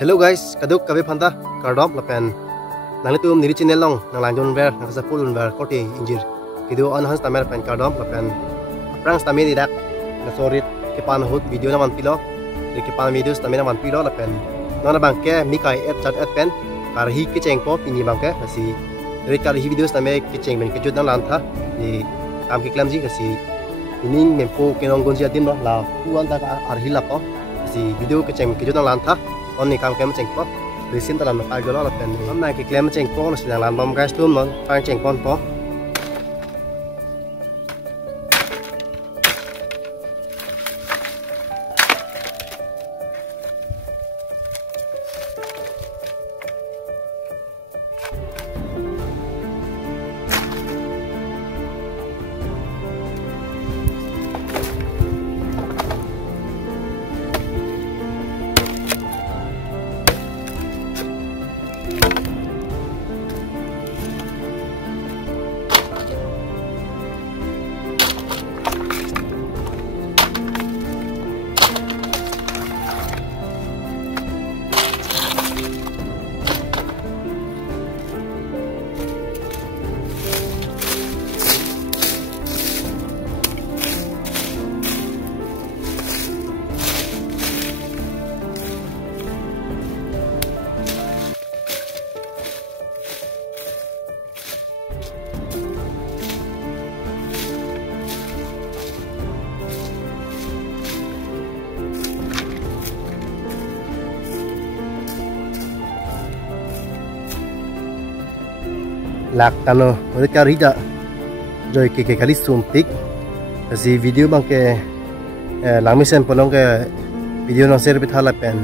Hello guys, kaduk kabe phanta kardom lapen nangli tum niri channel long nang lanjon ver nang sa full ver koti injir video on hans tamer pen kardom lapen prang tamer dak na sorit ke pan hot video naman pilo de ke pan videos tamer naman pilo lapen nona bangke mikai et chat et pen KARHI ke chengpo pini bangke kasi dari KARHI videos tamer ke cheng ben ke jud nang lantha di am ke klamji kasi ining mempo ke nong gonji atin no la puan ta KARHI lapo kasi video ke cheng ke jud nang lantha on ni kam kem cheng po resin ta lam pa galo la pen on na ke klem cheng po la sin lam bom gas tum non pa cheng pon po lak tano udah KARHI da joy ke kali sumpik si video bang ke langmi sem polong ke video nang share bithala pen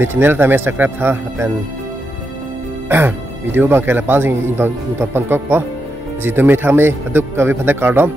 ni channel ta me subscribe tha pen video bang ke la pan sing in ton pan kok po si to me thame aduk ka we phanda kardom